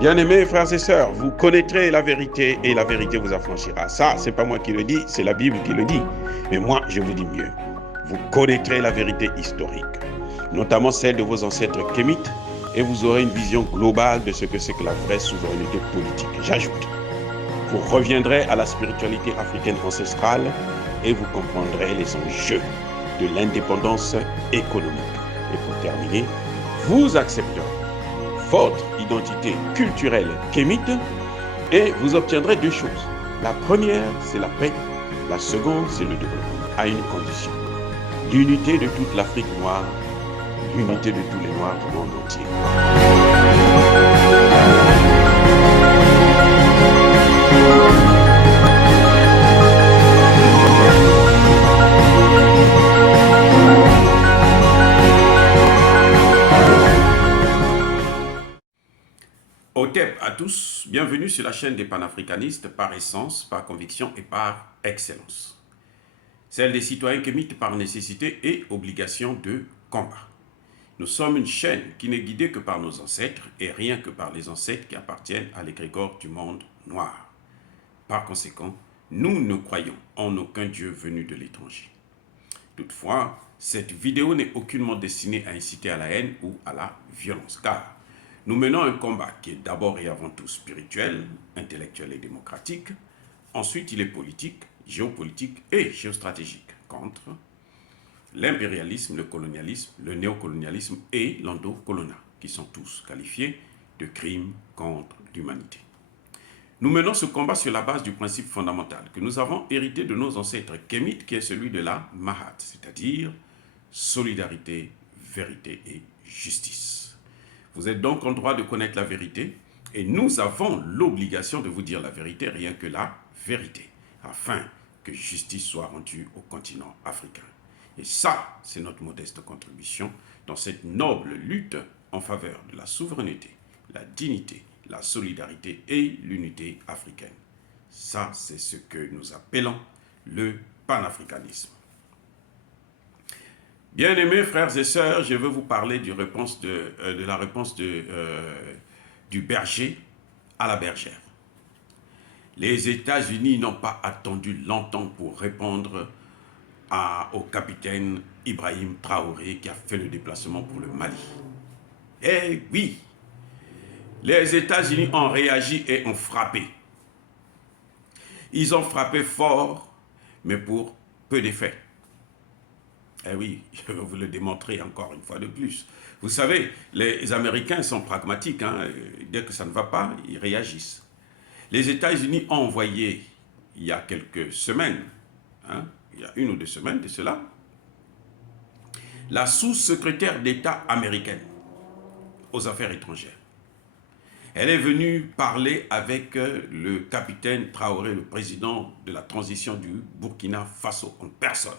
Bien-aimés frères et sœurs, vous connaîtrez la vérité et la vérité vous affranchira. Ça, c'est pas moi qui le dis, c'est la Bible qui le dit. Mais moi, je vous dis mieux. Vous connaîtrez la vérité historique, notamment celle de vos ancêtres kémites, et vous aurez une vision globale de ce que c'est que la vraie souveraineté politique. J'ajoute, vous reviendrez à la spiritualité africaine ancestrale et vous comprendrez les enjeux de l'indépendance économique. Et pour terminer, vous accepterez votre identité culturelle kémite et vous obtiendrez deux choses. La première, c'est la paix. La seconde, c'est le développement, à une condition. L'unité de toute l'Afrique noire, l'unité de tous les Noirs du monde entier. Otep à tous, bienvenue sur la chaîne des panafricanistes par essence, par conviction et par excellence. Celle des citoyens kémites par nécessité et obligation de combat. Nous sommes une chaîne qui n'est guidée que par nos ancêtres et rien que par les ancêtres qui appartiennent à l'égrégore du monde noir. Par conséquent, nous ne croyons en aucun Dieu venu de l'étranger. Toutefois, cette vidéo n'est aucunement destinée à inciter à la haine ou à la violence, car nous menons un combat qui est d'abord et avant tout spirituel, intellectuel et démocratique. Ensuite, il est politique, géopolitique et géostratégique contre l'impérialisme, le colonialisme, le néocolonialisme et l'endocoloniat, qui sont tous qualifiés de crimes contre l'humanité. Nous menons ce combat sur la base du principe fondamental que nous avons hérité de nos ancêtres kémites, qui est celui de la Mahat, c'est-à-dire solidarité, vérité et justice. Vous êtes donc en droit de connaître la vérité et nous avons l'obligation de vous dire la vérité, rien que la vérité, afin que justice soit rendue au continent africain. Et ça, c'est notre modeste contribution dans cette noble lutte en faveur de la souveraineté, la dignité, la solidarité et l'unité africaine. Ça, c'est ce que nous appelons le panafricanisme. Bien-aimés frères et sœurs, je veux vous parler de la réponse du berger à la bergère. Les États-Unis n'ont pas attendu longtemps pour répondre au capitaine Ibrahim Traoré qui a fait le déplacement pour le Mali. Eh oui, les États-Unis ont réagi et ont frappé. Ils ont frappé fort, mais pour peu d'effet. Eh oui, je vais vous le démontrer encore une fois de plus. Vous savez, les Américains sont pragmatiques, hein. Dès que ça ne va pas, ils réagissent. Les États-Unis ont envoyé, il y a quelques semaines, hein, il y a 1 ou 2 semaines de cela, la sous-secrétaire d'État américaine aux affaires étrangères. Elle est venue parler avec le capitaine Traoré, le président de la transition du Burkina Faso, en personne.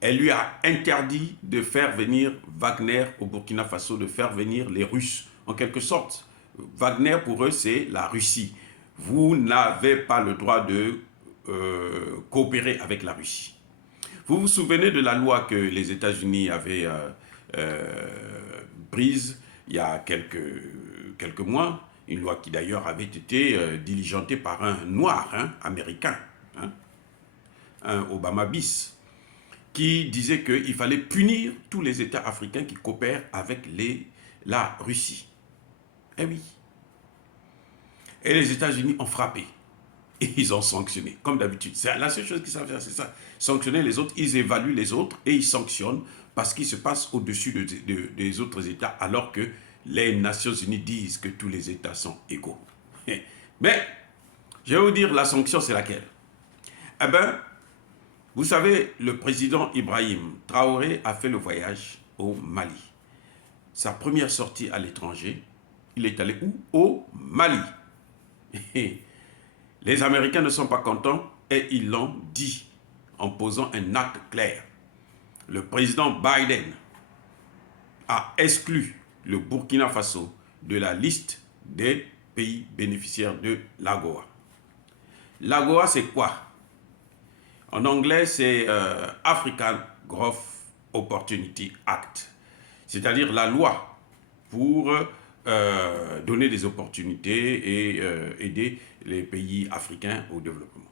Elle lui a interdit de faire venir Wagner au Burkina Faso, de faire venir les Russes. En quelque sorte, Wagner pour eux c'est la Russie. Vous n'avez pas le droit de coopérer avec la Russie. Vous vous souvenez de la loi que les États-Unis avaient prise il y a quelques mois, une loi qui d'ailleurs avait été diligentée par un noir américain, un Obama bis, qui disait qu'il fallait punir tous les États africains qui coopèrent avec la Russie. Eh oui. Et les États-Unis ont frappé. Et ils ont sanctionné, comme d'habitude. C'est la seule chose qu'ils savent faire, c'est ça. Sanctionner les autres, ils évaluent les autres et ils sanctionnent parce qu'ils se passent au-dessus des autres États, alors que les Nations Unies disent que tous les États sont égaux. Mais, je vais vous dire, la sanction, c'est laquelle? Eh bien, vous savez, le président Ibrahim Traoré a fait le voyage au Mali. Sa première sortie à l'étranger, il est allé où? Au Mali. Les Américains ne sont pas contents et ils l'ont dit en posant un acte clair. Le président Biden a exclu le Burkina Faso de la liste des pays bénéficiaires de l'AGOA. L'AGOA, c'est quoi? En anglais, c'est African Growth Opportunity Act, c'est-à-dire la loi pour donner des opportunités et aider les pays africains au développement.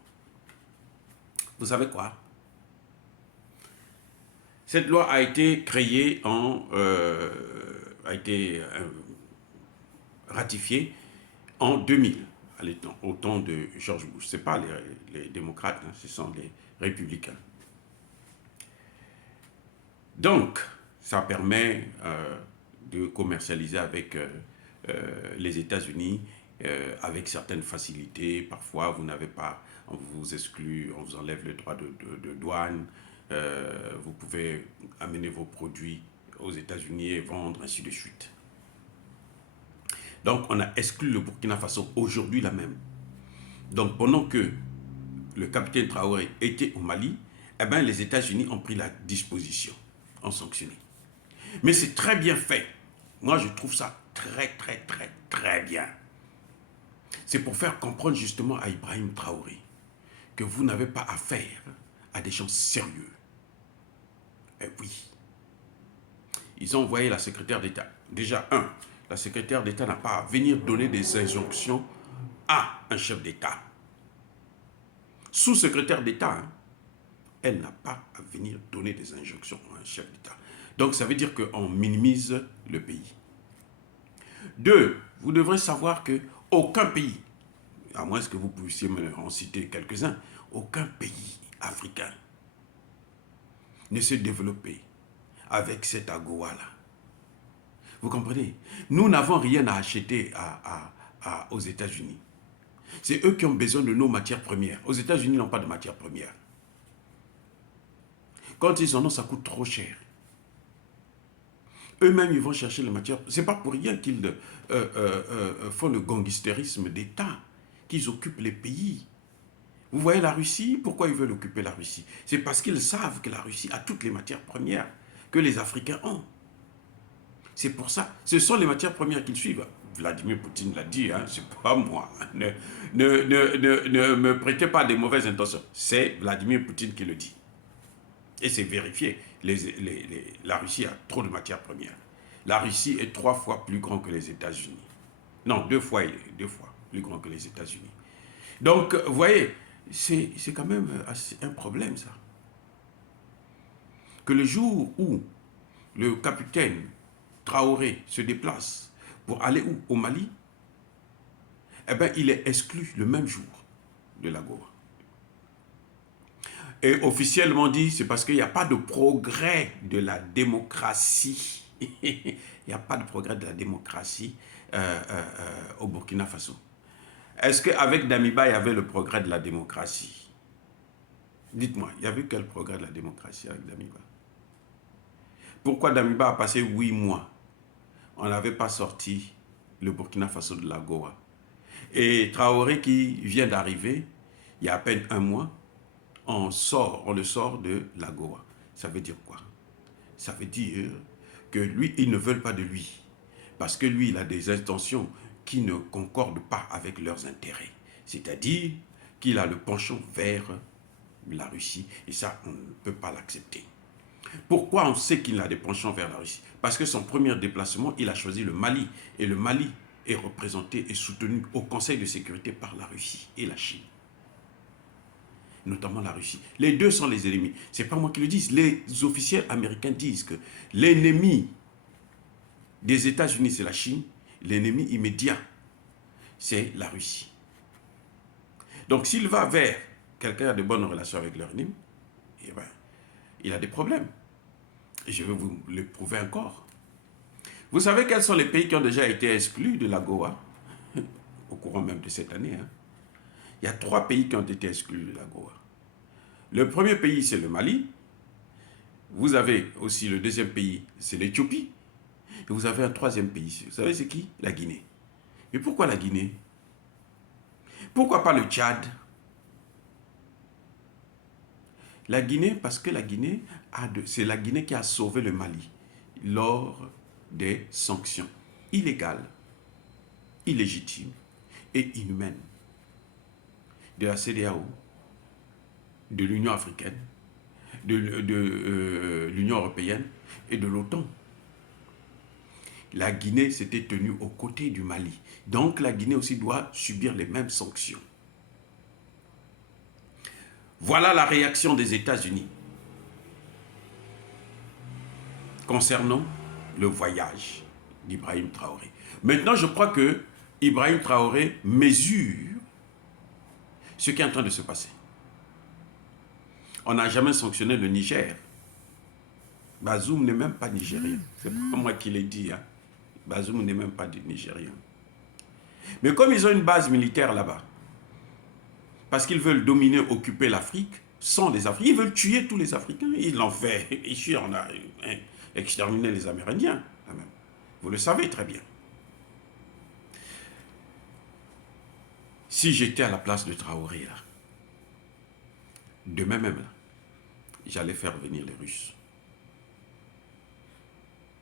Vous savez quoi? Cette loi a été créée ratifiée en 2000, au temps de George Bush. Ce n'est pas les démocrates, hein, ce sont les républicains. Donc, ça permet de commercialiser avec les États-Unis avec certaines facilités. Parfois, vous n'avez pas, on vous exclut, on vous enlève le droit de douane. Vous pouvez amener vos produits aux États-Unis et vendre, ainsi de suite. Donc, on a exclu le Burkina Faso aujourd'hui là même. Donc, pendant que le capitaine Traoré était au Mali, eh bien, les États-Unis ont pris la disposition, ont sanctionné. Mais c'est très bien fait. Moi, je trouve ça très bien. C'est pour faire comprendre justement à Ibrahim Traoré que vous n'avez pas affaire à des gens sérieux. Eh oui. Ils ont envoyé la secrétaire d'État. Déjà, la secrétaire d'État n'a pas à venir donner des injonctions à un chef d'État. Sous-secrétaire d'État, hein, elle n'a pas à venir donner des injonctions à un chef d'État. Donc, ça veut dire qu'on minimise le pays. 2, vous devrez savoir qu'aucun pays, à moins que vous puissiez en citer quelques-uns, aucun pays africain ne s'est développé avec cette AGOA-là. Vous comprenez? Nous n'avons rien à acheter aux États-Unis. C'est eux qui ont besoin de nos matières premières. Aux États-Unis, ils n'ont pas de matières premières. Quand ils en ont, ça coûte trop cher. Eux-mêmes, ils vont chercher les matières. Ce n'est pas pour rien qu'ils font le gangstérisme d'État, qu'ils occupent les pays. Vous voyez la Russie, pourquoi ils veulent occuper la Russie? C'est parce qu'ils savent que la Russie a toutes les matières premières que les Africains ont. C'est pour ça, ce sont les matières premières qu'ils suivent. Vladimir Poutine l'a dit, hein, c'est pas moi. Ne me prêtez pas des mauvaises intentions. C'est Vladimir Poutine qui le dit. Et c'est vérifié. La Russie a trop de matières premières. La Russie est 3 fois plus grande que les États-Unis. Non, 2 fois plus grand que les États-Unis. Donc, vous voyez, c'est quand même un problème, ça. Que le jour où le capitaine Traoré se déplace pour aller où? Au Mali, eh bien, il est exclu le même jour de l'AGOA. Et officiellement dit, c'est parce qu'il n'y a pas de progrès de la démocratie. Il n'y a pas de progrès de la démocratie au Burkina Faso. Est-ce qu'avec Damiba, il y avait le progrès de la démocratie? Dites-moi, il y avait quel progrès de la démocratie avec Damiba? Pourquoi Damiba a passé 8 mois? On n'avait pas sorti le Burkina Faso de l'AGOA. Et Traoré qui vient d'arriver, il y a à peine 1 mois, on le sort de l'AGOA. Ça veut dire quoi? Ça veut dire que lui, ils ne veulent pas de lui. Parce que lui, il a des intentions qui ne concordent pas avec leurs intérêts. C'est-à-dire qu'il a le penchant vers la Russie. Et ça, on ne peut pas l'accepter. Pourquoi on sait qu'il a des penchants vers la Russie? Parce que son premier déplacement, il a choisi le Mali. Et le Mali est représenté et soutenu au Conseil de sécurité par la Russie et la Chine. Notamment la Russie. Les deux sont les ennemis. Ce n'est pas moi qui le dis. Les officiels américains disent que l'ennemi des États-Unis, c'est la Chine. L'ennemi immédiat, c'est la Russie. Donc, s'il va vers quelqu'un qui a de bonnes relations avec leur ennemi, eh ben, il a des problèmes. Et je vais vous le prouver encore. Vous savez quels sont les pays qui ont déjà été exclus de l'AGOA au courant même de cette année, hein? Il y a 3 pays qui ont été exclus de l'AGOA. Le premier pays, c'est le Mali. Vous avez aussi le deuxième pays, c'est l'Éthiopie. Et vous avez un troisième pays. Vous savez c'est qui? La Guinée. Mais pourquoi la Guinée? Pourquoi pas le Tchad? La Guinée, parce que la Guinée, c'est la Guinée qui a sauvé le Mali lors des sanctions illégales, illégitimes et inhumaines de la CEDEAO, de l'Union africaine, de l'Union européenne et de l'OTAN. la Guinée s'était tenue aux côtés du Mali. Donc la Guinée aussi doit subir les mêmes sanctions. Voilà la réaction des États-Unis concernant le voyage d'Ibrahim Traoré. Maintenant, je crois que Ibrahim Traoré mesure ce qui est en train de se passer. On n'a jamais sanctionné le Niger. Bazoum n'est même pas nigérien. C'est pas moi qui l'ai dit. Hein. Bazoum n'est même pas nigérien. Mais comme ils ont une base militaire là-bas, parce qu'ils veulent dominer, occuper l'Afrique, sans les Africains, ils veulent tuer tous les Africains. Ils l'ont fait. Ici, on a exterminé les Amérindiens. Vous le savez très bien. Si j'étais à la place de Traoré, là, demain même, j'allais faire venir les Russes.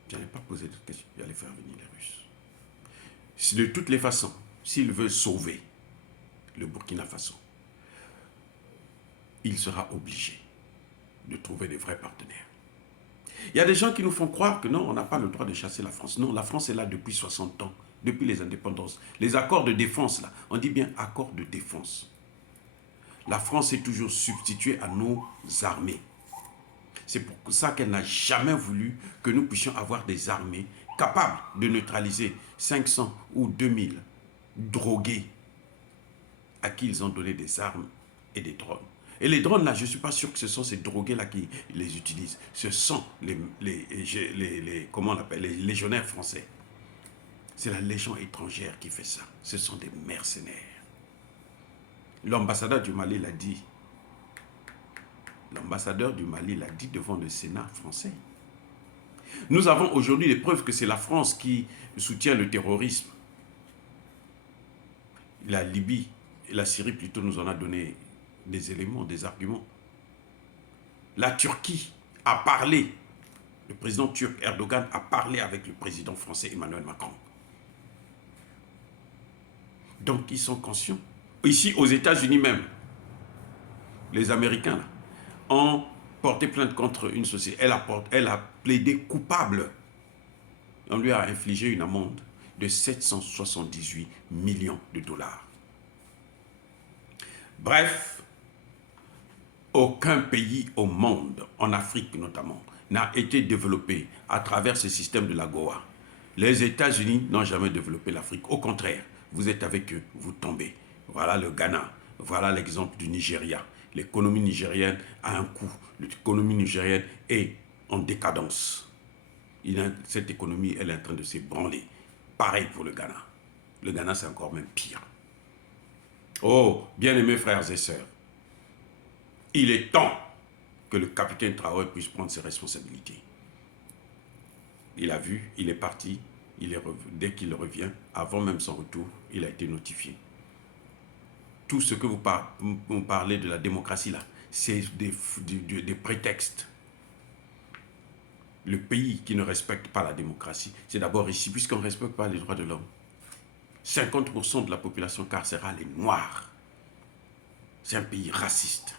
Je n'allais pas poser de questions, j'allais faire venir les Russes. De toutes les façons, s'il veut sauver le Burkina Faso, il sera obligé de trouver des vrais partenaires. Il y a des gens qui nous font croire que non, on n'a pas le droit de chasser la France. Non, la France est là depuis 60 ans, depuis les indépendances. Les accords de défense, là, on dit bien accords de défense. La France est toujours substituée à nos armées. C'est pour ça qu'elle n'a jamais voulu que nous puissions avoir des armées capables de neutraliser 500 ou 2000 drogués à qui ils ont donné des armes et des drones. Et les drones, là, je ne suis pas sûr que ce sont ces drogués-là qui les utilisent. Ce sont comment on appelle, les légionnaires français. C'est la légion étrangère qui fait ça. Ce sont des mercenaires. L'ambassadeur du Mali l'a dit. L'ambassadeur du Mali l'a dit devant le Sénat français. Nous avons aujourd'hui les preuves que c'est la France qui soutient le terrorisme. La Libye et la Syrie plutôt nous en a donné des éléments, des arguments. La Turquie a parlé, le président turc Erdogan a parlé avec le président français Emmanuel Macron. Donc ils sont conscients. Ici aux États-Unis même, les Américains là, ont porté plainte contre une société. Elle a plaidé coupable. On lui a infligé une amende de 778 millions de dollars. Bref, aucun pays au monde, en Afrique notamment, n'a été développé à travers ce système de l'AGOA. Les États-Unis n'ont jamais développé l'Afrique. Au contraire, vous êtes avec eux, vous tombez. Voilà le Ghana, voilà l'exemple du Nigeria. L'économie nigérienne a un coût. L'économie nigérienne est en décadence. Cette économie, elle est en train de s'ébranler. Pareil pour le Ghana. Le Ghana, c'est encore même pire. Oh, bien-aimés frères et sœurs, il est temps que le capitaine Traoré puisse prendre ses responsabilités. Il a vu, il est parti, dès qu'il revient, avant même son retour, il a été notifié. Tout ce que vous parlez de la démocratie là, c'est des prétextes. Le pays qui ne respecte pas la démocratie, c'est d'abord ici, puisqu'on ne respecte pas les droits de l'homme. 50% de la population carcérale est noire. C'est un pays raciste.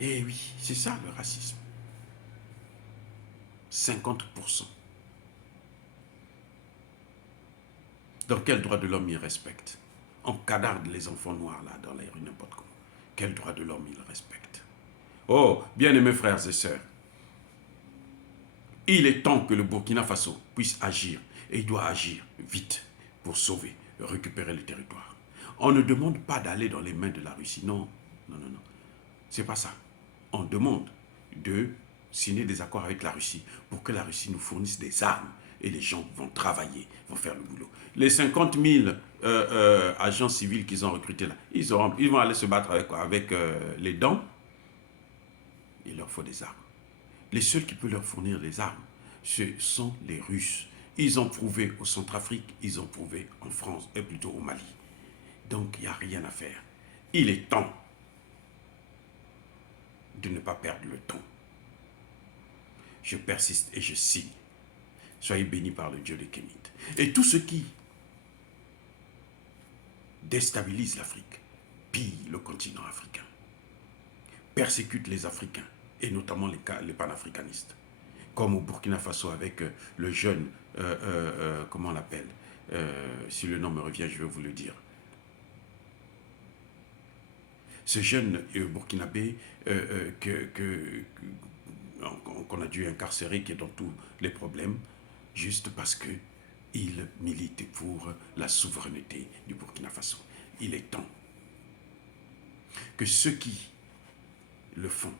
Eh oui, c'est ça le racisme. 50%. Dans quel droit de l'homme il respecte? On cadarde les enfants noirs là dans les rues n'importe comment. Quel droit de l'homme il respecte? Oh, bien-aimés frères et sœurs, il est temps que le Burkina Faso puisse agir, et il doit agir vite pour sauver, récupérer le territoire. On ne demande pas d'aller dans les mains de la Russie, non, non, non, non. C'est pas ça. On demande de signer des accords avec la Russie pour que la Russie nous fournisse des armes et les gens vont travailler, vont faire le boulot. Les 50 000 agents civils qu'ils ont recrutés là, ils vont aller se battre avec les dents. Il leur faut des armes. Les seuls qui peuvent leur fournir des armes, ce sont les Russes. Ils ont prouvé au Centrafrique, ils ont prouvé en France, et plutôt au Mali. Donc il n'y a rien à faire. Il est temps de ne pas perdre le temps. Je persiste et je signe. Soyez bénis par le Dieu de Kémit. Et tout ce qui déstabilise l'Afrique, pille le continent africain, persécute les Africains, et notamment les panafricanistes, comme au Burkina Faso avec le jeune, comment on l'appelle, si le nom me revient, je vais vous le dire. Ce jeune burkinabé qu'on a dû incarcérer, qui est dans tous les problèmes, juste parce qu'il milite pour la souveraineté du Burkina Faso. Il est temps que ceux qui le font,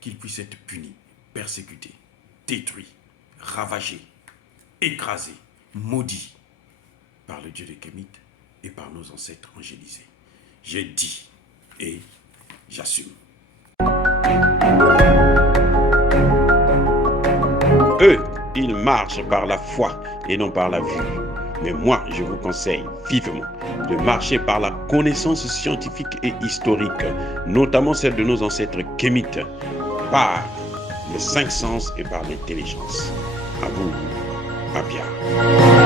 qu'ils puissent être punis, persécutés, détruits, ravagés, écrasés, maudits par le Dieu des Kémites et par nos ancêtres angélisés. J'ai dit et j'assume. Eux, ils marchent par la foi et non par la vue. Mais moi, je vous conseille vivement de marcher par la connaissance scientifique et historique, notamment celle de nos ancêtres kémites, par les 5 sens et par l'intelligence. À vous, Abia.